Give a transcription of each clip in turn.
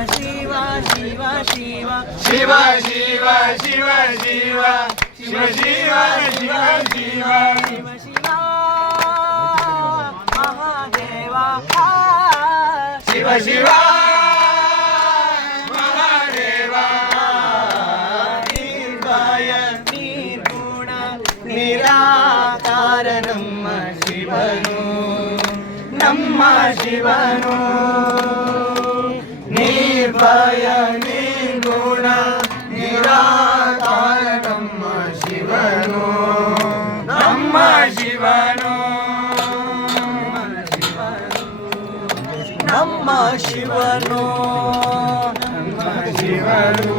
ಶಿವ ಶಿವ ಶಿವ ಶಿವ ಶಿವ ಶಿವ ಶಿವ ಶಿವ ಶಿವ ಶಿವ ಶಿವ ಶಿವ ಶಿವ ಮಹಾದೇವ ಶಿವ ಶಿವ ಮಹಾದೇವ ನಿರ್ಭಯ ನಿರ್ಗುಣ ನಿರಾಕಾರ ನಮ್ಮ ಶಿವನು ನಮ್ಮ ಶಿವನು ಶಿವನು ನಮ್ಮ ಶಿವನು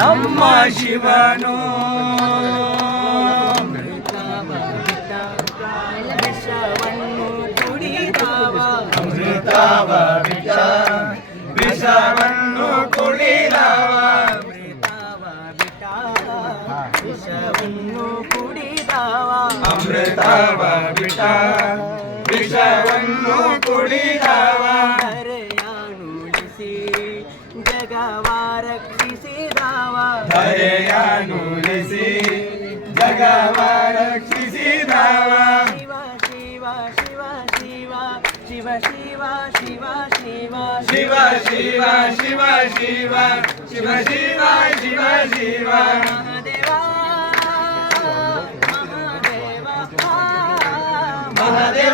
ನಮ್ಮ ಶಿವನು ವಿಷವನ್ನು ಕುಡಿದವ ಅಮೃತವ ವಿಷ ವಿಷವನ್ನು ಕುಡಿದವ ಅಮೃತವ ಬಿಟ್ಟ ವಿಷವನ್ನು ಕುಡಿದವ ಅಮೃತವ ವಿಷ ವಿಷವನ್ನು ಕುಡಿದವ ಧರೆಯಾನುಳಿಸಿ ಜಗವ ರಕ್ಷಿಸಿದವ ಧರೆಯನುಳಿಸಿ ಜಗವ ರಕ್ಷಿಸಿದವ ಶಿವ ಶಿವ ಶಿವ ಶಿವ ಶಿವ ಶಿವ ಶಿವ ಶಿವ ಶಿವ ಶಿವ ಶಿವ ಶಿವ ಶಿವ ಶಿವ ಶಿವ ಶಿವ ಮಹಾದೇವ ಮಹಾದೇವ ಮಹಾದೇವ ಮಹಾದೇವ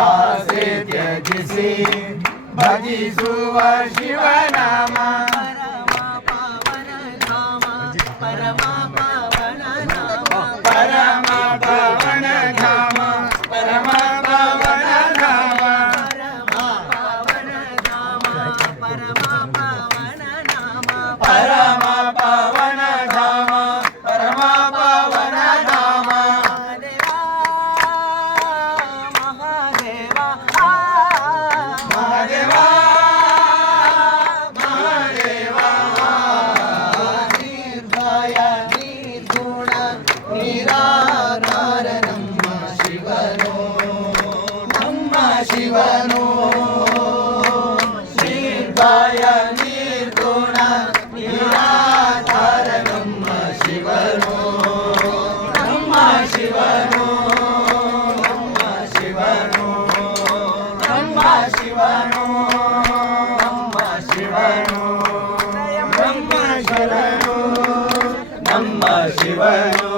ಆಸೆ ತ್ಯಜಿಸಿ ಭಜಿಸುವ ಶಿವನಾಮ. ಶ್ರೀಕಾಯನು ಶ್ರೀಕಾಯ ನಿರ್ಗುಣ ನಿರಾಕಾರ ನಮ್ಮ ಶಿವನು ನಮ್ಮ ಶಿವನು ನಮ್ಮ ಶಿವನು ನಮ್ಮ ಶಿವನು ನಮ್ಮ ಶಿವನು ನಮ್ಮ ಶಿವನು ನಮ್ಮ ಶಿವನು